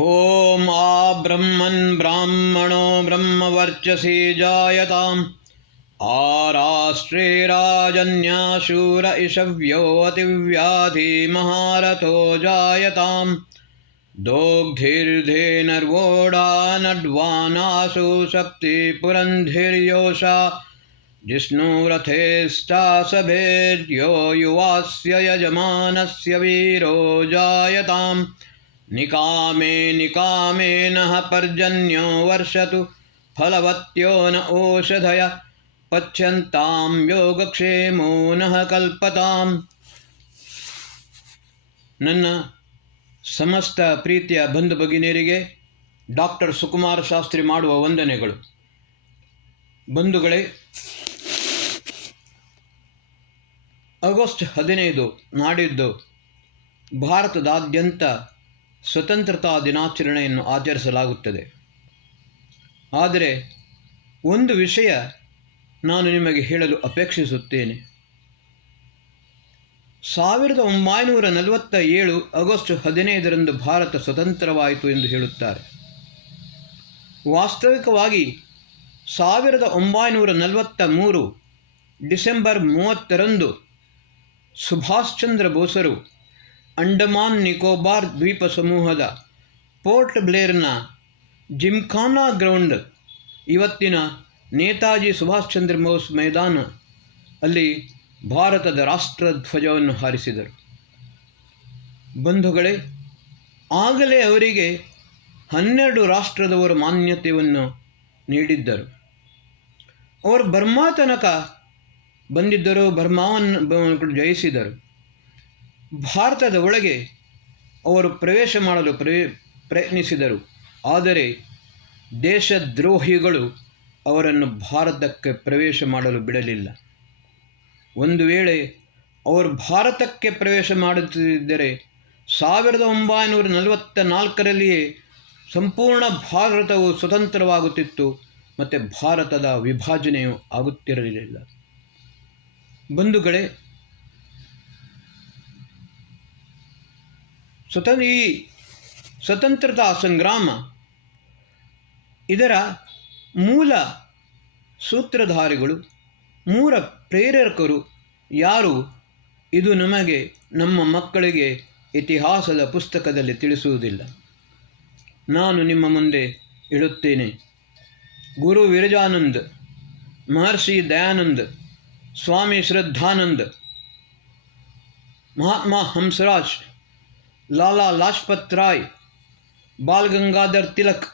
ಓಂ ಆ ಬ್ರಹ್ಮನ್ ಬ್ರಾಹ್ಮಣೋ ಬ್ರಹ್ಮವರ್ಚಸಿ ಜಾಯತಾಂ ಆರಾಷ್ಟ್ರೇ ರಾಜನ್ಯಾಶೂರ ಇಷವ್ಯೋ ಅತಿವ್ಯಾಧಿ ಮಹಾರಥೋ ಜಾಯತಾಂ ದೋಗ್ಧಿರ್ಧೇನರ್ವೋಡಾನಡ್ವಾನಾಸು ಸಪ್ತಿ ಪುರಂಧಿರ್ಯೋಷಾ ಜಿಷ್ಣುರಥೇಶ್ಚಾಸಭೇದ್ಯೋ ಯುವಾಸ್ಯ ಯಜಮಾನಸ್ಯ ವೀರೋ ಜಾಯತಾಂ ನಿಕಾಮೇ ನಿಕಾಮೇನಃ ಪರ್ಜನ್ಯೋ ವರ್ಷತು ಫಲವತ್ಯೋ ನ ಓಷಧಯ ಪಚ್ಯಂತಾಂ ಯೋಗಕ್ಷೇಮೋ ನಃ ಕಲ್ಪತಾಂ. ನನ್ನ ಸಮಸ್ತ ಪ್ರೀತಿಯ ಬಂಧು ಭಗಿನಿಯರಿಗೆ ಡಾಕ್ಟರ್ ಸುಕುಮಾರ ಶಾಸ್ತ್ರಿ ಮಾಡುವ ವಂದನೆಗಳು. ಬಂಧುಗಳೇ, ಆಗಸ್ಟ್ 15 ನಾಡಿದ್ದು ಭಾರತದಾದ್ಯಂತ ಸ್ವತಂತ್ರತಾ ದಿನಾಚರಣೆಯನ್ನು ಆಚರಿಸಲಾಗುತ್ತದೆ. ಆದರೆ ಒಂದು ವಿಷಯ ನಾನು ನಿಮಗೆ ಹೇಳಲು ಅಪೇಕ್ಷಿಸುತ್ತೇನೆ. 1947 ಆಗಸ್ಟ್ 15ರಂದು ಭಾರತ ಸ್ವತಂತ್ರವಾಯಿತು ಎಂದು ಹೇಳುತ್ತಾರೆ. ವಾಸ್ತವಿಕವಾಗಿ 1943 ಡಿಸೆಂಬರ್ 30ರಂದು ಸುಭಾಷ್ ಚಂದ್ರ ಬೋಸರು ಅಂಡಮಾನ್ ನಿಕೋಬಾರ್ ದ್ವೀಪ ಸಮೂಹದ ಪೋರ್ಟ್ ಬ್ಲೇರ್ನ ಜಿಮ್ಖಾನಾ ಗ್ರೌಂಡ್, ಇವತ್ತಿನ ನೇತಾಜಿ ಸುಭಾಷ್ ಚಂದ್ರ ಬೋಸ್ ಮೈದಾನ, ಅಲ್ಲಿ ಭಾರತದ ರಾಷ್ಟ್ರಧ್ವಜವನ್ನು ಹಾರಿಸಿದರು. ಬಂಧುಗಳೇ, ಆಗಲೇ ಅವರಿಗೆ 12 ರಾಷ್ಟ್ರದವರು ಮಾನ್ಯತೆಯನ್ನು ನೀಡಿದ್ದರು. ಅವರು ಬರ್ಮಾ ತನಕ ಬಂದಿದ್ದರು, ಬರ್ಮಾವನ್ನು ಜಯಿಸಿದರು. ಭಾರತದ ಒಳಗೆ ಅವರು ಪ್ರವೇಶ ಮಾಡಲು ಪ್ರಯತ್ನಿಸಿದರು. ಆದರೆ ದೇಶದ್ರೋಹಿಗಳು ಅವರನ್ನು ಭಾರತಕ್ಕೆ ಪ್ರವೇಶ ಮಾಡಲು ಬಿಡಲಿಲ್ಲ. ಒಂದು ವೇಳೆ ಅವರು ಭಾರತಕ್ಕೆ ಪ್ರವೇಶ ಮಾಡುತ್ತಿದ್ದರೆ 1944ರಲ್ಲಿಯೇ ಸಂಪೂರ್ಣ ಭಾರತವು ಸ್ವತಂತ್ರವಾಗುತ್ತಿತ್ತು ಮತ್ತು ಭಾರತದ ವಿಭಜನೆಯು ಆಗುತ್ತಿರಲಿಲ್ಲ. ಬಂಧುಗಳೇ, ಈ ಸ್ವತಂತ್ರತಾ ಸಂಗ್ರಾಮ, ಇದರ ಮೂಲ ಸೂತ್ರಧಾರಿಗಳು, ಮೂಲ ಪ್ರೇರಕರು ಯಾರು, ಇದು ನಮಗೆ, ನಮ್ಮ ಮಕ್ಕಳಿಗೆ ಇತಿಹಾಸದ ಪುಸ್ತಕದಲ್ಲಿ ತಿಳಿಸುವುದಿಲ್ಲ. ನಾನು ನಿಮ್ಮ ಮುಂದೆ ಇಡುತ್ತೇನೆ. ಗುರು ವಿರಜಾನಂದ್, ಮಹರ್ಷಿ ದಯಾನಂದ್, ಸ್ವಾಮಿ ಶ್ರದ್ಧಾನಂದ್, ಮಹಾತ್ಮ ಹಂಸರಾಜ್, ಲಾಲಾ ಲಾಜಪತ್ ರಾಯ್, ಬಾಲ್ ಗಂಗಾಧರ್ ತಿಲಕ್,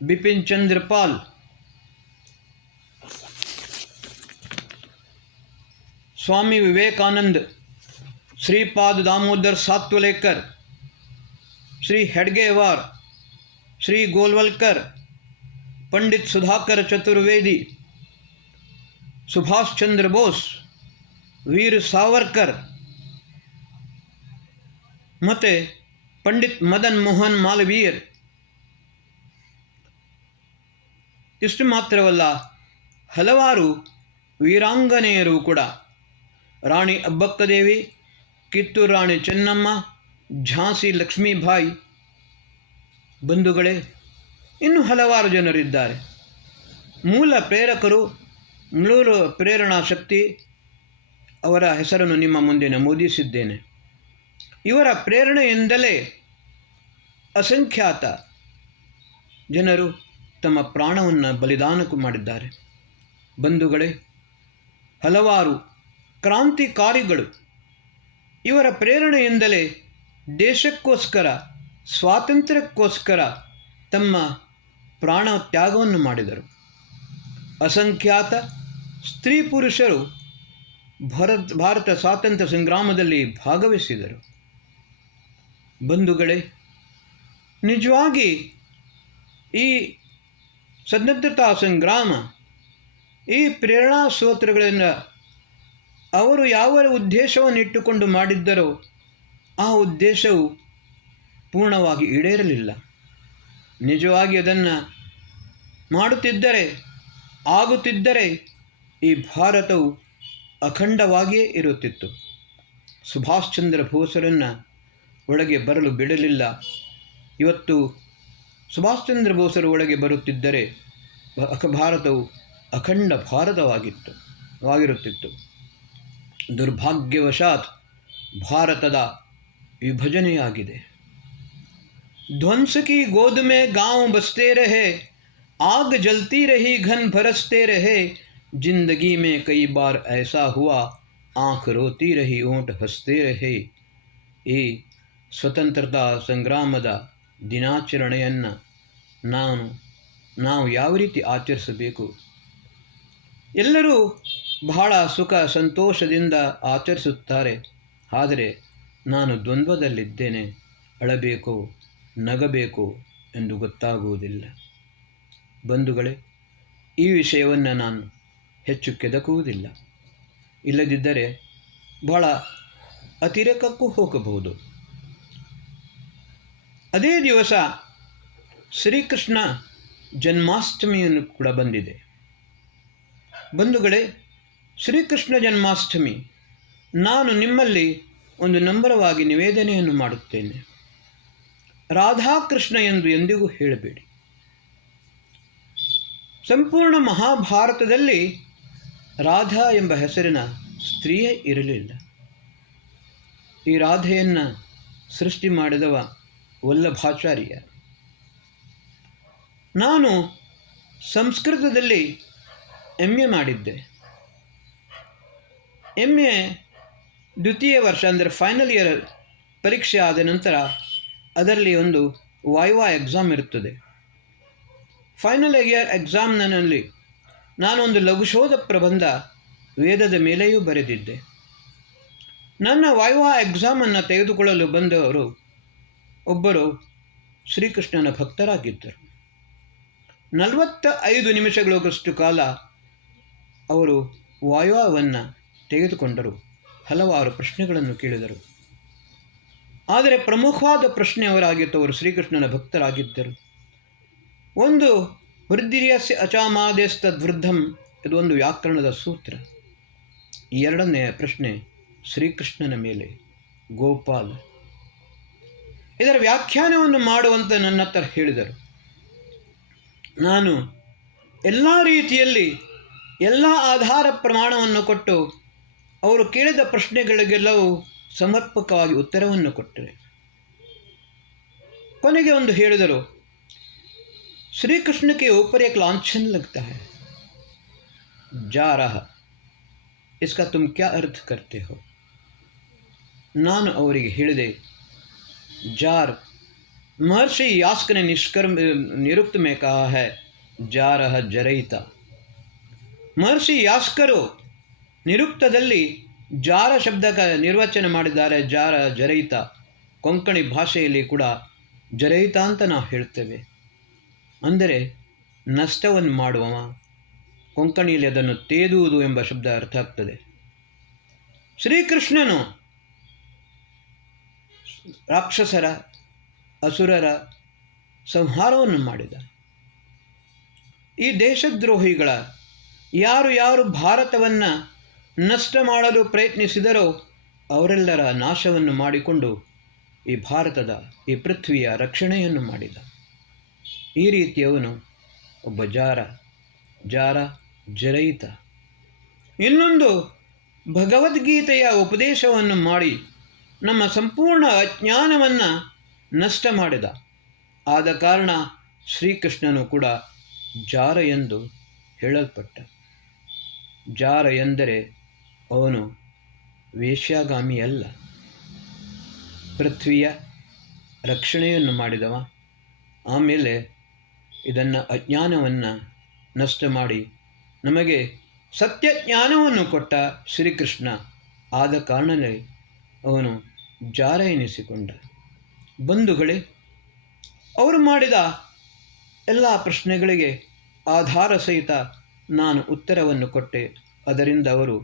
ಬಿಪಿನ್ ಚಂದ್ರ ಪಾಲ್, ಸ್ವಾಮಿ ವಿವೇಕಾನಂದ್, ಶ್ರೀಪಾದ ದಾಮೋದರ್ ಸಾತ್ವಲೇಕರ್, ಶ್ರೀ ಹೆಡ್ಗೇವಾರ್, ಶ್ರೀ ಗೋಲ್ವಲ್ಕರ್, ಪಂಡಿತ್ ಸುಧಾಕರ್ ಚತುರ್ವೇದಿ, ಸುಭಾಷ್ ಚಂದ್ರ ಬೋಸ್, ವೀರ್ ಸಾವರ್ಕರ್ ಮತ್ತು ಪಂಡಿತ್ ಮದನ್ ಮೋಹನ್ ಮಾಲವೀಯರ್. ಇಷ್ಟು ಮಾತ್ರವಲ್ಲ, ಹಲವಾರು ವೀರಾಂಗನೆಯರು ಕೂಡ, ರಾಣಿ ಅಬ್ಬಕ್ಕದೇವಿ, ಕಿತ್ತೂರು ರಾಣಿ ಚೆನ್ನಮ್ಮ, ಝಾನ್ಸಿ ಲಕ್ಷ್ಮೀಬಾಯಿ. ಬಂಧುಗಳೇ, ಇನ್ನೂ ಹಲವಾರು ಜನರಿದ್ದಾರೆ. ಮೂಲ ಪ್ರೇರಕರು, ಮೂಲ ಪ್ರೇರಣಾ ಶಕ್ತಿ, ಅವರ ಹೆಸರನ್ನು ನಿಮ್ಮ ಮುಂದೆ ನಮೂದಿಸಿದ್ದೇನೆ. ಇವರ ಪ್ರೇರಣೆಯಿಂದಲೇ ಅಸಂಖ್ಯಾತ ಜನರು ತಮ್ಮ ಪ್ರಾಣವನ್ನು ಬಲಿದಾನಕ್ಕೂ ಮಾಡಿದ್ದಾರೆ. ಬಂಧುಗಳೇ, ಹಲವಾರು ಕ್ರಾಂತಿಕಾರಿಗಳು ಇವರ ಪ್ರೇರಣೆಯಿಂದಲೇ ದೇಶಕ್ಕೋಸ್ಕರ, ಸ್ವಾತಂತ್ರ್ಯಕ್ಕೋಸ್ಕರ ತಮ್ಮ ಪ್ರಾಣ ತ್ಯಾಗವನ್ನು ಮಾಡಿದರು. ಅಸಂಖ್ಯಾತ ಸ್ತ್ರೀ ಪುರುಷರು ಭಾರತ ಸ್ವಾತಂತ್ರ್ಯ ಸಂಗ್ರಾಮದಲ್ಲಿ ಭಾಗವಹಿಸಿದರು. ಬಂಧುಗಳೇ, ನಿಜವಾಗಿ ಈ ಸ್ವತಂತ್ರತಾ ಸಂಗ್ರಾಮ, ಈ ಪ್ರೇರಣಾ ಸ್ತೋತ್ರಗಳಿಂದ ಅವರು ಯಾವ ಉದ್ದೇಶವನ್ನು ಇಟ್ಟುಕೊಂಡು ಮಾಡಿದ್ದರೋ ಆ ಉದ್ದೇಶವು ಪೂರ್ಣವಾಗಿ ಈಡೇರಲಿಲ್ಲ. ನಿಜವಾಗಿ ಅದನ್ನು ಮಾಡುತ್ತಿದ್ದರೆ, ಆಗುತ್ತಿದ್ದರೆ ಈ ಭಾರತವು ಅಖಂಡವಾಗಿಯೇ ಇರುತ್ತಿತ್ತು. ಸುಭಾಷ್ ಚಂದ್ರ ಬೋಸರನ್ನು ಒಳಗೆ ಬರಲು ಬಿಡಲಿಲ್ಲ. ಇವತ್ತು ಸುಭಾಷ್ ಚಂದ್ರ ಬೋಸರ ಒಳಗೆ ಬರುತ್ತಿದ್ದರೆ ಭಾರತವು ಅಖಂಡ ಭಾರತವಾಗಿರುತ್ತಿತ್ತು. ದುರ್ಭಾಗ್ಯವಶಾತ್ ಭಾರತದ ವಿಭಜನೆಯಾಗಿದೆ. ಧ್ವಂಸ ಕಿ ಗೋದ್ ಮೇ ಗಾಂವ್ ಬಸ್ತೆ ರಹೆ, ಆಗ್ ಜಲ್ತಿ ರಹಿ ಘನ್ ಬರಸ್ತೆ ರಹೆ, ಜಿಂದಗಿ ಮೇ ಕೈ ಬಾರ್ ಐಸಾ ಹುವಾ, ಆಂಖ್ ರೋತಿ ರಹಿ ಓಂಟ್ ಹಸ್ತೆ ರಹೆ. ಈ ಸ್ವತಂತ್ರತಾ ಸಂಗ್ರಾಮದ ದಿನಾಚರಣೆಯನ್ನು ನಾವು ಯಾವ ರೀತಿ ಆಚರಿಸಬೇಕು? ಎಲ್ಲರೂ ಬಹಳ ಸುಖ ಸಂತೋಷದಿಂದ ಆಚರಿಸುತ್ತಾರೆ. ಆದರೆ ನಾನು ದ್ವಂದ್ವದಲ್ಲಿದ್ದೇನೆ, ಅಳಬೇಕು ನಗಬೇಕು ಎಂದು ಗೊತ್ತಾಗುವುದಿಲ್ಲ. ಬಂಧುಗಳೇ, ಈ ವಿಷಯವನ್ನು ನಾನು ಹೆಚ್ಚು ಕೆದಕುವುದಿಲ್ಲ, ಇಲ್ಲದಿದ್ದರೆ ಬಹಳ ಅತಿರೇಕಕ್ಕೂ ಹೋಗಬಹುದು. ಅದೇ ದಿವಸ ಶ್ರೀಕೃಷ್ಣ ಜನ್ಮಾಷ್ಟಮಿಯನ್ನು ಕೂಡ ಬಂದಿದೆ. ಬಂಧುಗಳೇ, ಶ್ರೀಕೃಷ್ಣ ಜನ್ಮಾಷ್ಟಮಿ ನಾನು ನಿಮ್ಮಲ್ಲಿ ಒಂದು ನಂಬರವಾಗಿ ನಿವೇದನೆಯನ್ನು ಮಾಡುತ್ತೇನೆ. ರಾಧಾಕೃಷ್ಣ ಎಂದು ಎಂದಿಗೂ ಹೇಳಬೇಡಿ. ಸಂಪೂರ್ಣ ಮಹಾಭಾರತದಲ್ಲಿ ರಾಧಾ ಎಂಬ ಹೆಸರಿನ ಸ್ತ್ರೀಯೇ ಇರಲಿಲ್ಲ. ಈ ರಾಧೆಯನ್ನು ಸೃಷ್ಟಿ ಮಾಡಿದವ ವಲ್ಲಭಾಚಾರ್ಯ. ನಾನು ಸಂಸ್ಕೃತದಲ್ಲಿ MA ಮಾಡಿದ್ದೆ. MA ದ್ವಿತೀಯ ವರ್ಷ ಅಂದರೆ ಫೈನಲ್ ಇಯರ್ ಪರೀಕ್ಷೆ ಆದ ನಂತರ ಅದರಲ್ಲಿ ಒಂದು ವೈವಾ ಎಕ್ಸಾಮ್ ಇರುತ್ತದೆ. ಫೈನಲ್ ಇಯರ್ ಎಕ್ಸಾಮ್ನಲ್ಲಿ ನಾನೊಂದು ಲಘುಶೋಧ ಪ್ರಬಂಧ ವೇದದ ಮೇಲೆಯೂ ಬರೆದಿದ್ದೆ. ನನ್ನ ವೈವಾ ಎಕ್ಸಾಮನ್ನು ತೆಗೆದುಕೊಳ್ಳಲು ಬಂದವರು ಒಬ್ಬರು ಶ್ರೀಕೃಷ್ಣನ ಭಕ್ತರಾಗಿದ್ದರು. 45 ನಿಮಿಷಗಳಷ್ಟು ಕಾಲ ಅವರು ವೈವಾವನ್ನು ತೆಗೆದುಕೊಂಡರು. ಹಲವಾರು ಪ್ರಶ್ನೆಗಳನ್ನು ಕೇಳಿದರು. ಆದರೆ ಪ್ರಮುಖವಾದ ಪ್ರಶ್ನೆ ಅವರಾಗಿದ್ದವರು ಶ್ರೀಕೃಷ್ಣನ ಭಕ್ತರಾಗಿದ್ದರು. ಒಂದು ವೃದ್ಧಿರ್ಯಸ್ಯ ಅಚಾಮಾದೇಸ್ತದ್ವೃದ್ಧಂ, ಇದು ಒಂದು ವ್ಯಾಕರಣದ ಸೂತ್ರ. ಎರಡನೆಯ ಪ್ರಶ್ನೆ ಶ್ರೀಕೃಷ್ಣನ ಮೇಲೆ ಗೋಪಾಲ. ಇದರ ವ್ಯಾಖ್ಯಾನವನ್ನು ಮಾಡುವಂತೆ ನನ್ನ ಹತ್ರ ಹೇಳಿದರು. ನಾನು ಎಲ್ಲ ರೀತಿಯಲ್ಲಿ ಎಲ್ಲ ಆಧಾರ ಪ್ರಮಾಣವನ್ನು ಕೊಟ್ಟು ಅವರು ಕೇಳಿದ ಪ್ರಶ್ನೆಗಳಿಗೆಲ್ಲವೂ ಸಮರ್ಪಕವಾಗಿ ಉತ್ತರವನ್ನು ಕೊಟ್ಟರೆ. ಕೊನೆಗೆ ಒಂದು ಹೇಳಿದರು, श्री कृष्ण के ऊपर एक लांछन लगता है, जा रहा, इसका तुम क्या अर्थ करते हो? ನಾನು ಅವರಿಗೆ ಹೇಳಿದೆ, जार महर्षि यास्क ने निरुक्त में कहा है, जा रहा जरईता. महर्षि यास्ಕರು ನಿರುಕ್ತದಲ್ಲಿ ಜಾರ ಶಬ್ದಕ ನಿರ್ವಚನ ಮಾಡಿದ್ದಾರೆ. ಜಾರ ಜರಯಿತ, ಕೊಂಕಣಿ ಭಾಷೆಯಲ್ಲಿ ಕೂಡ ಜರಯಿತ ಅಂತ ನಾವು ಹೇಳ್ತೇವೆ. ಅಂದರೆ ನಷ್ಟವನ್ನು ಮಾಡುವವ, ಕೊಂಕಣಿಯಲ್ಲಿ ಅದನ್ನು ತೇದುವುದು ಎಂಬ ಶಬ್ದ ಅರ್ಥ ಆಗ್ತದೆ. ಶ್ರೀಕೃಷ್ಣನು ರಾಕ್ಷಸರ ಅಸುರರ ಸಂಹಾರವನ್ನು ಮಾಡಿದ. ಈ ದೇಶದ್ರೋಹಿಗಳ ಯಾರು ಭಾರತವನ್ನು ನಷ್ಟ ಮಾಡಲು ಪ್ರಯತ್ನಿಸಿದರೋ ಅವರೆಲ್ಲರ ನಾಶವನ್ನು ಮಾಡಿಕೊಂಡು ಈ ಭಾರತದ ಈ ಪೃಥ್ವಿಯ ರಕ್ಷಣೆಯನ್ನು ಮಾಡಿದ. ಈ ರೀತಿಯವನು ಒಬ್ಬ ಜಾರ ಜರಯಿತ. ಇನ್ನೊಂದು ಭಗವದ್ಗೀತೆಯ ಉಪದೇಶವನ್ನು ಮಾಡಿ ನಮ್ಮ ಸಂಪೂರ್ಣ ಅಜ್ಞಾನವನ್ನು ನಷ್ಟ ಮಾಡಿದ. ಆದ ಕಾರಣ ಶ್ರೀಕೃಷ್ಣನು ಕೂಡ ಜಾರ ಎಂದು ಹೇಳಲ್ಪಟ್ಟ. ಜಾರ ಎಂದರೆ ಅವನು ವೇಶ್ಯಾಗಾಮಿ ಅಲ್ಲ, ಪೃಥ್ವಿಯ ರಕ್ಷಣೆಯನ್ನು ಮಾಡಿದವ. ಆಮೇಲೆ ಇದನ್ನು ಅಜ್ಞಾನವನ್ನು ನಷ್ಟ ಮಾಡಿ ನಮಗೆ ಸತ್ಯಜ್ಞಾನವನ್ನು ಕೊಟ್ಟ ಶ್ರೀಕೃಷ್ಣ. ಆದ ಕಾರಣವೇ ಅವನು ಜಾರ ಎನಿಸಿಕೊಂಡ. ಬಂಧುಗಳೇ, ಅವರು ಮಾಡಿದ ಎಲ್ಲ ಪ್ರಶ್ನೆಗಳಿಗೆ ಆಧಾರ ಸಹಿತ ನಾನು ಉತ್ತರವನ್ನು ಕೊಟ್ಟೆ. ಅದರಿಂದ ಅವರು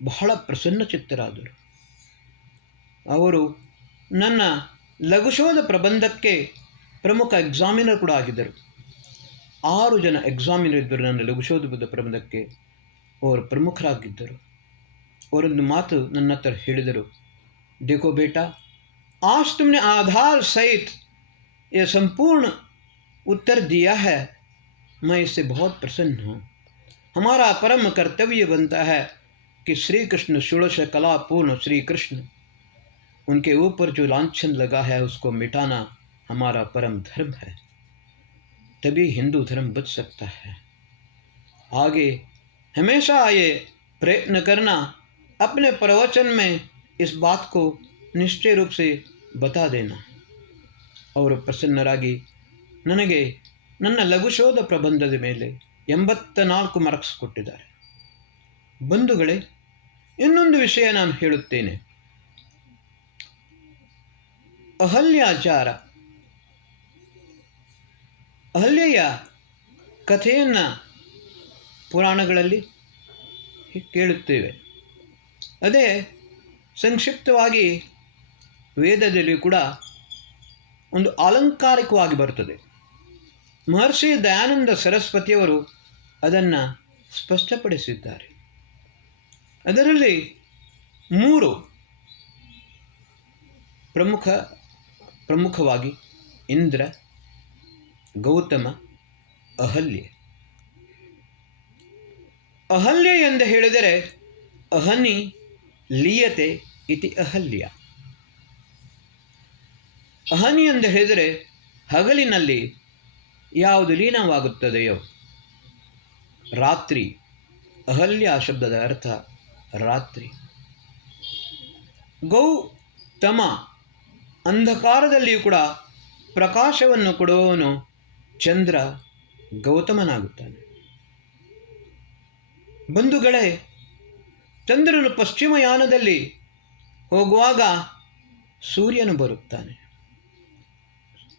ಬಹಳ ಪ್ರಸನ್ನಚಿತ್ತರಾದರು. ಅವರು ನನ್ನ ಲಘುಶೋಧ ಪ್ರಬಂಧಕ್ಕೆ ಪ್ರಮುಖ ಎಕ್ಸಾಮಿನರ್ ಕೂಡ ಆಗಿದ್ದರು. 6 ಜನ ಎಕ್ಸಾಮಿನರ್ ಇದ್ದರು ನನ್ನ ಲಘುಶೋಧ ಪ್ರಬಂಧಕ್ಕೆ. ಅವರು ಪ್ರಮುಖರಾಗಿದ್ದರು. ಅವರೊಂದು ಮಾತು ನನ್ನ ಹತ್ರ ಹೇಳಿದರು, देखो बेटा, आज तुमने आधार सहित ये संपूर्ण उत्तर दिया है, मैं इससे बहुत प्रसन्न हूँ। हमारा परम कर्तव्य बनता है कि श्री कृष्ण षोडश कला पूर्ण श्री कृष्ण, उनके ऊपर जो लांछन लगा है उसको मिटाना हमारा परम धर्म है, तभी हिंदू धर्म बच सकता है। आगे हमेशा ये प्रयत्न करना, अपने प्रवचन में इस बात को निश्चय रूप से बता देना। ಅವರು ಪ್ರಸನ್ನರಾಗಿ ನನಗೆ ನನ್ನ ಲಘುಶೋಧ ಪ್ರಬಂಧದ ಮೇಲೆ 84 ಮಾರ್ಕ್ಸ್ ಕೊಟ್ಟಿದ್ದಾರೆ. ಬಂಧುಗಳೇ, ಇನ್ನೊಂದು ವಿಷಯ ನಾನು ಹೇಳುತ್ತೇನೆ. ಅಹಲ್ಯಾಚಾರ, ಅಹಲ್ಯೆಯ ಕಥೆಯನ್ನು ಪುರಾಣಗಳಲ್ಲಿ ಕೇಳುತ್ತೇವೆ. ಅದೇ ಸಂಕ್ಷಿಪ್ತವಾಗಿ ವೇದದಲ್ಲಿ ಕೂಡ ಒಂದು ಅಲಂಕಾರಿಕವಾಗಿ ಬರುತ್ತದೆ. ಮಹರ್ಷಿ ದಯಾನಂದ ಸರಸ್ವತಿಯವರು ಅದನ್ನು ಸ್ಪಷ್ಟಪಡಿಸಿದ್ದಾರೆ. ಅದರಲ್ಲಿ 3 ಪ್ರಮುಖವಾಗಿ ಇಂದ್ರ, ಗೌತಮ, ಅಹಲ್ಯೆ. ಅಹಲ್ಯೆ ಎಂದು ಹೇಳಿದರೆ ಅಹನಿ ಲೀಯತೆ ಇತಿ ಅಹಲ್ಯ. ಅಹನಿ ಎಂದು ಹೇಳಿದರೆ ಹಗಲಿನಲ್ಲಿ ಯಾವುದು ಲೀನವಾಗುತ್ತದೆಯೋ, ರಾತ್ರಿ. ಅಹಲ್ಯ ಶಬ್ದದ ಅರ್ಥ ರಾತ್ರಿ. ಗೌತಮ, ಅಂಧಕಾರದಲ್ಲಿಯೂ ಕೂಡ ಪ್ರಕಾಶವನ್ನು ಕೊಡುವವನು ಚಂದ್ರ, ಗೌತಮನಾಗುತ್ತಾನೆ. ಬಂಧುಗಳೇ, ಚಂದ್ರನು ಪಶ್ಚಿಮಯಾನದಲ್ಲಿ ಹೋಗುವಾಗ ಸೂರ್ಯನು ಬರುತ್ತಾನೆ.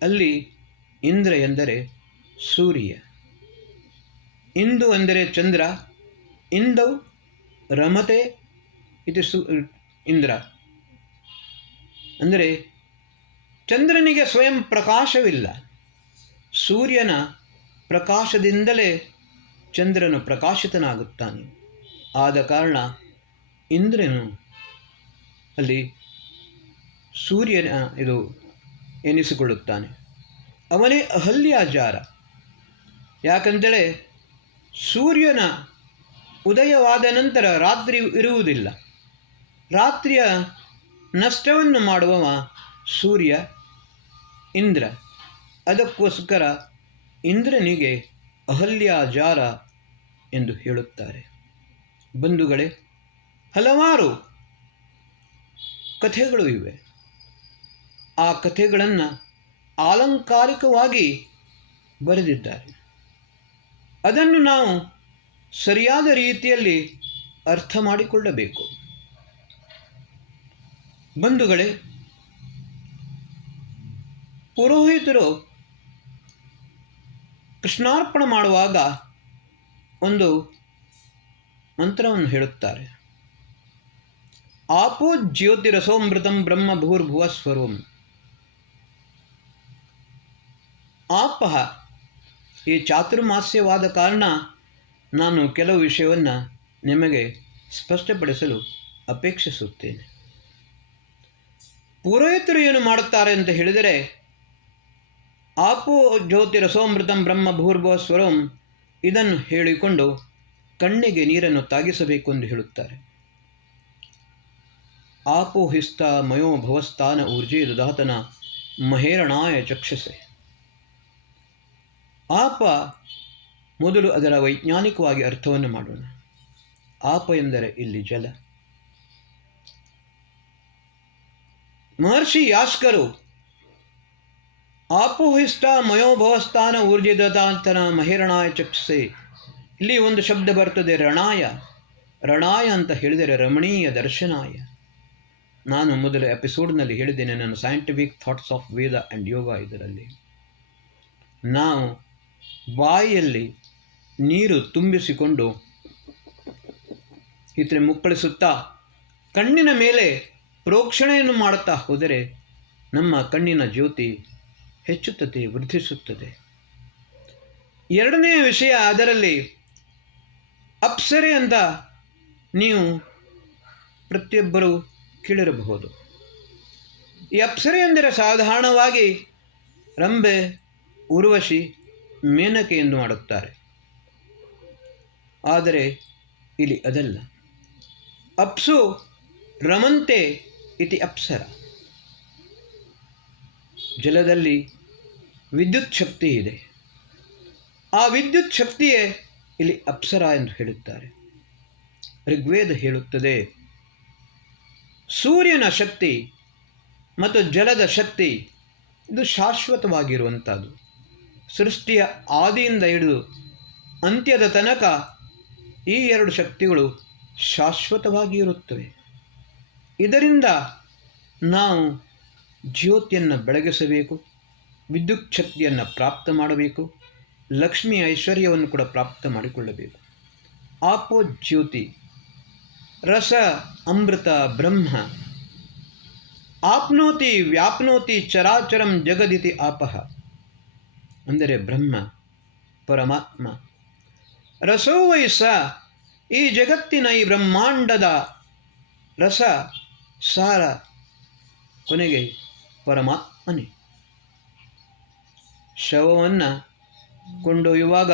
ಅಲ್ಲಿ ಇಂದ್ರ ಎಂದರೆ ಸೂರ್ಯ, ಇಂದು ಎಂದರೆ ಚಂದ್ರ, ಇಂದೌ ರಮತೆ ಇದು ಇಂದ್ರ. ಅಂದರೆ ಚಂದ್ರನಿಗೆ ಸ್ವಯಂ ಪ್ರಕಾಶವಿಲ್ಲ, ಸೂರ್ಯನ ಪ್ರಕಾಶದಿಂದಲೇ ಚಂದ್ರನು ಪ್ರಕಾಶಿತನಾಗುತ್ತಾನೆ. ಆದ ಕಾರಣ ಇಂದ್ರನು ಅಲ್ಲಿ ಸೂರ್ಯನ ಇದು ಎನಿಸಿಕೊಳ್ಳುತ್ತಾನೆ. ಅವನೇ ಅಹಲ್ಯಾಚಾರ. ಯಾಕಂದರೆ ಸೂರ್ಯನ ಉದಯವಾದ ನಂತರ ರಾತ್ರಿ ಇರುವುದಿಲ್ಲ. ರಾತ್ರಿಯ ನಷ್ಟವನ್ನು ಮಾಡುವವ ಸೂರ್ಯ, ಇಂದ್ರ. ಅದಕ್ಕೋಸ್ಕರ ಇಂದ್ರನಿಗೆ ಅಹಲ್ಯಾಚಾರ ಎಂದು ಹೇಳುತ್ತಾರೆ. ಬಂಧುಗಳೇ, ಹಲವಾರು ಕಥೆಗಳು ಇವೆ. ಆ ಕಥೆಗಳನ್ನು ಆಲಂಕಾರಿಕವಾಗಿ ಬರೆದಿದ್ದಾರೆ. ಅದನ್ನು ನಾವು ಸರಿಯಾದ ರೀತಿಯಲ್ಲಿ ಅರ್ಥ ಮಾಡಿಕೊಳ್ಳಬೇಕು. ಬಂಧುಗಳೇ, ಪುರೋಹಿತರು ಕೃಷ್ಣಾರ್ಪಣೆ ಮಾಡುವಾಗ ಒಂದು ಮಂತ್ರವನ್ನು ಹೇಳುತ್ತಾರೆ. ಆಪೋ ಜ್ಯೋತಿರಸೋಮೃತಂ ಬ್ರಹ್ಮ ಭೂರ್ಭುವ ಸ್ವರೋಂ. ಆಪಃ, ಈ ಚಾತುರ್ಮಾಸ್ಯವಾದ ಕಾರಣ ನಾನು ಕೆಲವು ವಿಷಯವನ್ನು ನಿಮಗೆ ಸ್ಪಷ್ಟಪಡಿಸಲು ಅಪೇಕ್ಷಿಸುತ್ತೇನೆ. ಪುರೋಹಿತರು ಏನು ಮಾಡುತ್ತಾರೆ ಅಂತ ಹೇಳಿದರೆ, ಆಪೋ ಜ್ಯೋತಿರಸೋಮೃತಂ ಬ್ರಹ್ಮ ಭೂರ್ಭುವ ಸ್ವರಂ ಇದನ್ನು ಹೇಳಿಕೊಂಡು ಕಣ್ಣಿಗೆ ನೀರನ್ನು ತಾಗಿಸಬೇಕು ಎಂದು ಹೇಳುತ್ತಾರೆ. ಆಪೋ ಹಿಸ್ತ ಮಯೋ ಭವಸ್ಥಾನ ಊರ್ಜೆ ದುಧಾತನ ಮಹೇರಣಾಯ ಚಕ್ಷಸೆ. ಆಪ, ಮೊದಲು ಅದರ ವೈಜ್ಞಾನಿಕವಾಗಿ ಅರ್ಥವನ್ನು ಮಾಡೋಣ. ಆಪ ಎಂದರೆ ಇಲ್ಲಿ ಜಲ. ಮಹರ್ಷಿ ಯಾಸ್ಕರು ಆಪೋಹಿಷ್ಟ ಮಯೋಭವಸ್ಥಾನ ಊರ್ಜಿದಾಂತನ ಮಹಿರಣಾಯ ಚಕ್ಷಸೆ, ಇಲ್ಲಿ ಒಂದು ಶಬ್ದ ಬರ್ತದೆ ರಣಾಯ. ರಣಾಯ ಅಂತ ಹೇಳಿದರೆ ರಮಣೀಯ ದರ್ಶನಾಯ. ನಾನು ಮೊದಲ ಎಪಿಸೋಡ್ನಲ್ಲಿ ಹೇಳಿದ್ದೇನೆ, ನನ್ನ scientific thoughts of Veda and yoga. ಇದರಲ್ಲಿ ನಾವು ಬಾಯಿಯಲ್ಲಿ ನೀರು ತುಂಬಿಸಿಕೊಂಡು ಇತರೆ ಮುಕ್ಕಳಿಸುತ್ತಾ ಕಣ್ಣಿನ ಮೇಲೆ ಪ್ರೋಕ್ಷಣೆಯನ್ನು ಮಾಡುತ್ತಾ ಹೋದರೆ ನಮ್ಮ ಕಣ್ಣಿನ ಜ್ಯೋತಿ ಹೆಚ್ಚುತ್ತದೆ, ವೃದ್ಧಿಸುತ್ತದೆ. ಎರಡನೆಯ ವಿಷಯ, ಅದರಲ್ಲಿ ಅಪ್ಸರೆ ಅಂತ ನೀವು ಪ್ರತಿಯೊಬ್ಬರು ಕೇಳಿರಬಹುದು. ಈ ಅಪ್ಸರೆ ಎಂದರೆ ಸಾಧಾರಣವಾಗಿ ರಂಬೆ, ಉರ್ವಶಿ, ಮೇನಕೆ ಎಂದು ಮಾಡುತ್ತಾರೆ. ಆದರೆ ಇಲ್ಲಿ ಅದಲ್ಲ. ಅಪ್ಸು ರಮಂತೆ ಇತಿ ಅಪ್ಸರ. ಜಲದಲ್ಲಿ ವಿದ್ಯುತ್ ಶಕ್ತಿ ಇದೆ. ಆ ವಿದ್ಯುತ್ ಶಕ್ತಿಯೇ ಇಲ್ಲಿ ಅಪ್ಸರ ಎಂದು ಹೇಳುತ್ತಾರೆ. ಋಗ್ವೇದ ಹೇಳುತ್ತದೆ, ಸೂರ್ಯನ ಶಕ್ತಿ ಮತ್ತು ಜಲದ ಶಕ್ತಿ ಇದು ಶಾಶ್ವತವಾಗಿರುವಂಥದ್ದು. ಸೃಷ್ಟಿಯ ಆದಿಯಿಂದ ಹಿಡಿದು ಅಂತ್ಯದ ತನಕ ಈ ಎರಡು ಶಕ್ತಿಗಳು ಶಾಶ್ವತವಾಗಿ ಇರುತ್ತವೆ. ಇದರಿಂದ ನಾವು ಜ್ಯೋತಿಯನ್ನು ಬೆಳಗಿಸಬೇಕು, ವಿದ್ಯುತ್ ಶಕ್ತಿಯನ್ನು ಪ್ರಾಪ್ತ ಮಾಡಬೇಕು, ಲಕ್ಷ್ಮಿ ಐಶ್ವರ್ಯವನ್ನು ಕೂಡ ಪ್ರಾಪ್ತ ಮಾಡಿಕೊಳ್ಳಬೇಕು. ಆಪೋ ಜ್ಯೋತಿ ರಸ ಅಮೃತ ಬ್ರಹ್ಮ ಆಪ್ನೋತಿ ವ್ಯಾಪ್ನೋತಿ ಚರಾಚರಂ ಜಗದಿತಿ ಆಪಃ. ಅಂದರೆ ಬ್ರಹ್ಮ ಪರಮಾತ್ಮ. ರಸೋ ವೈಸ, ಈ ಜಗತ್ತಿನ ಈ ಬ್ರಹ್ಮಾಂಡದ ರಸ ಸಾರ ಕೊನೆಗೆ ಪರಮಾತ್ಮನೇ. ಶವವನ್ನು ಕೊಂಡೊಯ್ಯುವಾಗ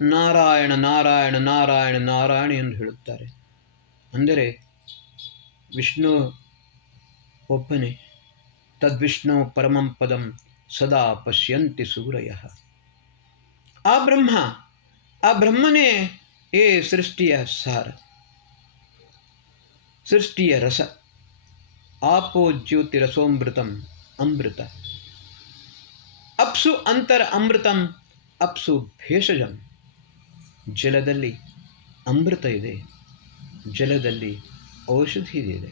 ನಾರಾಯಣ ನಾರಾಯಣ ನಾರಾಯಣ ನಾರಾಯಣ ಎಂದು ಹೇಳುತ್ತಾರೆ. ಅಂದರೆ ವಿಷ್ಣು ಒಬ್ಬನೇ. ತದ್ವಿಷ್ಣು ಪರಮಂ ಪದಂ ಸದಾ ಪಶ್ಯಂತಿ ಸೂರಯಃ. ಆ ಬ್ರಹ್ಮನೇ ಏ ಸೃಷ್ಟಿಯ ಸಾರ, ಸೃಷ್ಟಿಯ ರಸ. ಆಪೋ ಜ್ಯೋತಿ ರಸೋಮೃತಂ ಅಮೃತ. ಅಪ್ಸು ಅಂತರ ಅಮೃತಂ ಅಪ್ಸು ಭೇಷಜಂ. ಜಲದಲ್ಲಿ ಅಮೃತ ಇದೆ, ಜಲದಲ್ಲಿ ಔಷಧಿ ಇದೆ.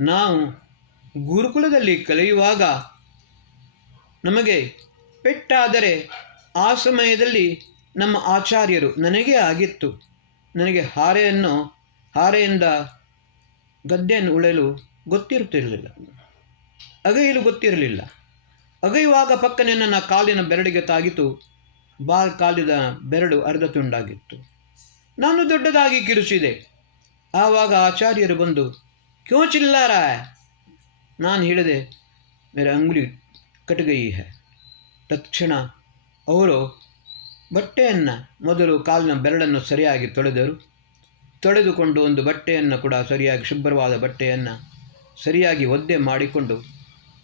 ನಾವು ಗುರುಕುಲದಲ್ಲಿ ಕಲಿಯುವಾಗ ನಮಗೆ ಪೆಟ್ಟಾದರೆ ಆ ಸಮಯದಲ್ಲಿ ನಮ್ಮ ಆಚಾರ್ಯರು, ನನಗೇ ಆಗಿತ್ತು, ನನಗೆ ಹಾರೆಯಿಂದ ಗದ್ದೆಯನ್ನು ಉಳಲು ಗೊತ್ತಿರುತ್ತಿರಲಿಲ್ಲ, ಅಗೆಯಲು ಗೊತ್ತಿರಲಿಲ್ಲ. ಅಗೆಯುವಾಗ ಪಕ್ಕನೆ ನನ್ನ ಕಾಲಿನ ಬೆರಳಿಗೆ ತಾಗಿತು, ಕಾಲಿನ ಬೆರಳು ಅರ್ಧ ತುಂಡಾಗಿತ್ತು. ನಾನು ದೊಡ್ಡದಾಗಿ ಕಿರುಚಿದೆ. ಆವಾಗ ಆಚಾರ್ಯರು ಬಂದು ಕ್ಯೋ ಚಿಲ್ಲಾ ರಹಾ ಹೈ? ನಾನು ಹೇಳಿದೆ, ಮೇರೆ ಅಂಗುಲಿ ಕಟ್ ಗಯಿ ಹೈ. ತಕ್ಷಣ ಅವರು ಬಟ್ಟೆಯನ್ನು, ಮೊದಲು ಕಾಲಿನ ಬೆರಳನ್ನು ಸರಿಯಾಗಿ ತೊಳೆದುಕೊಂಡು ಒಂದು ಬಟ್ಟೆಯನ್ನು ಕೂಡ ಸರಿಯಾಗಿ, ಶುಭ್ರವಾದ ಬಟ್ಟೆಯನ್ನು ಸರಿಯಾಗಿ ಒದ್ದೆ ಮಾಡಿಕೊಂಡು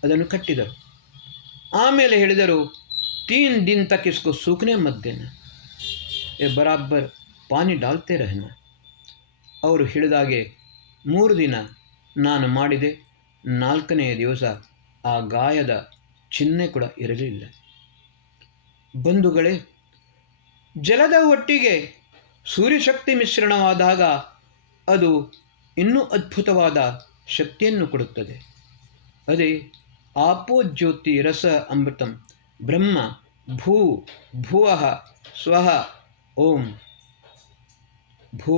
ಅದನ್ನು ಕಟ್ಟಿದರು. ಆಮೇಲೆ ಹೇಳಿದರು, 3 दिन तक इसको सूखने मत देना, ये बराबर पानी डालते रहना. ಅವರು ಹೇಳಿದಾಗೆ 3 ದಿನ ನಾನು ಮಾಡಿದೆ. 4ನೇ ದಿವಸ ಆ ಗಾಯದ ಚಿಹ್ನೆ ಕೂಡ ಇರಲಿಲ್ಲ. ಬಂಧುಗಳೇ, ಜಲದ ಒಟ್ಟಿಗೆ ಸೂರ್ಯಶಕ್ತಿ ಮಿಶ್ರಣವಾದಾಗ ಅದು ಇನ್ನೂ ಅದ್ಭುತವಾದ ಶಕ್ತಿಯನ್ನು ಕೊಡುತ್ತದೆ. ಅದೇ ಆಪೋ ಜ್ಯೋತಿ ರಸ ಅಮೃತಂ ಬ್ರಹ್ಮ ಭುವಃ ಸ್ವಃ ಓಂ. ಭೂ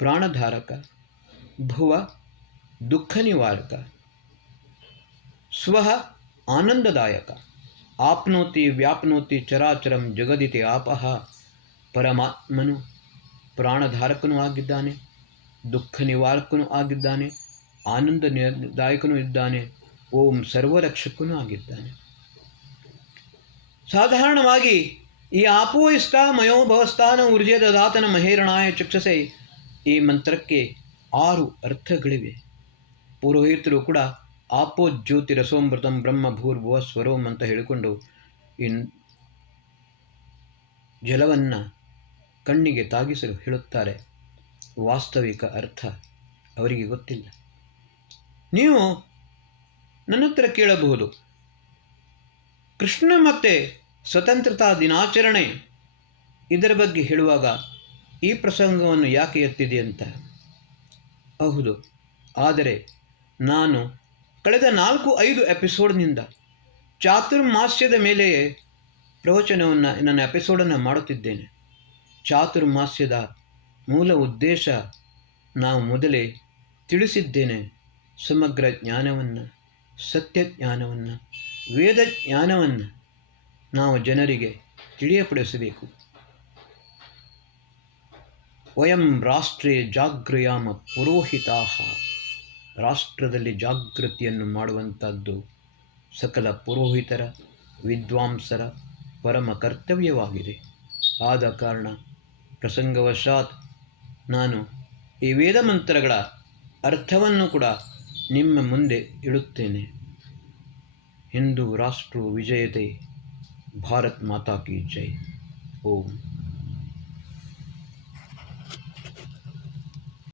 ಪ್ರಾಣಧಾರಕ, ಭುವ ದುಃಖ ನಿವಾರಕ, ಸ್ವಃ ಆನಂದದಾಯಕ. ಆಪ್ನೋತಿ ವ್ಯಾಪ್ನೋತಿ ಚರಾಚರಂ ಜಗದಿತಿ ಆಪಃ. ಪರಮಾತ್ಮನು ಪ್ರಾಣಧಾರಕನೂ ಆಗಿದ್ದಾನೆ, ದುಃಖ ನಿವಾರಕನೂ ಆಗಿದ್ದಾನೆ, ಆನಂದದಾಯಕನೂ ಇದ್ದಾನೆ, ಓಂ ಸರ್ವರಕ್ಷಕನೂ ಆಗಿದ್ದಾನೆ. ಸಾಧಾರಣವಾಗಿ ಈ ಆಪೋಯಿಸ್ತ ಮಯೋಭವಸ್ಥಾನ ಊರ್ಜೆ ದದಾತನ ಮಹೇರಣಾಯ ಚಕ್ಷಸೆ, ಈ ಮಂತ್ರಕ್ಕೆ 6 ಅರ್ಥಗಳಿವೆ. ಪುರೋಹಿತರು ಕೂಡ ಆಪೋ ಜ್ಯೋತಿ ರಸೋಮೃತಂ ಬ್ರಹ್ಮ ಭೂರ್ಭುವ ಸ್ವರೋಂ ಅಂತ ಹೇಳಿಕೊಂಡು ಈ ಜಲವನ್ನು ಕಣ್ಣಿಗೆ ತಾಗಿಸಲು ಹೇಳುತ್ತಾರೆ. ವಾಸ್ತವಿಕ ಅರ್ಥ ಅವರಿಗೆ ಗೊತ್ತಿಲ್ಲ. ನೀವು ನನ್ನ ಹತ್ರ ಕೇಳಬಹುದು, ಕೃಷ್ಣ ಮತ್ತು ಸ್ವತಂತ್ರತಾ ದಿನಾಚರಣೆ ಇದರ ಬಗ್ಗೆ ಹೇಳುವಾಗ ಈ ಪ್ರಸಂಗವನ್ನು ಯಾಕೆ ಎತ್ತಿದೆ ಅಂತ. ಹೌದು, ಆದರೆ ನಾನು ಕಳೆದ 4-5 ಎಪಿಸೋಡ್ನಿಂದ ಚಾತುರ್ಮಾಸ್ಯದ ಮೇಲೆಯೇ ಪ್ರವಚನವನ್ನು, ನನ್ನ ಎಪಿಸೋಡನ್ನು ಮಾಡುತ್ತಿದ್ದೇನೆ. ಚಾತುರ್ಮಾಸ್ಯದ ಮೂಲ ಉದ್ದೇಶ ನಾವು ಮೊದಲೇ ತಿಳಿಸಿದ್ದೇನೆ. ಸಮಗ್ರ ಜ್ಞಾನವನ್ನು, ಸತ್ಯ ಜ್ಞಾನವನ್ನು, ವೇದ ಜ್ಞಾನವನ್ನು ನಾವು ಜನರಿಗೆ ತಿಳಿಯಪಡಿಸಬೇಕು. ವಯಂ ರಾಷ್ಟ್ರೇ ಜಾಗೃಯಾಮ ಪುರೋಹಿತಾಃ. ರಾಷ್ಟ್ರದಲ್ಲಿ ಜಾಗೃತಿಯನ್ನು ಮಾಡುವಂಥದ್ದು ಸಕಲ ಪುರೋಹಿತರ ವಿದ್ವಾಂಸರ ಪರಮ ಕರ್ತವ್ಯವಾಗಿದೆ. ಆದ ಕಾರಣ ಪ್ರಸಂಗವಶಾತ್ ನಾನು ಈ ವೇದ ಮಂತ್ರಗಳ ಅರ್ಥವನ್ನು ಕೂಡ ನಿಮ್ಮ ಮುಂದೆ ಇಡುತ್ತೇನೆ. ಹಿಂದೂ ರಾಷ್ಟ್ರ ವಿಜಯತೆ. ಭಾರತ್ ಮಾತಾ ಕಿ ಜೈ. ಓಂ.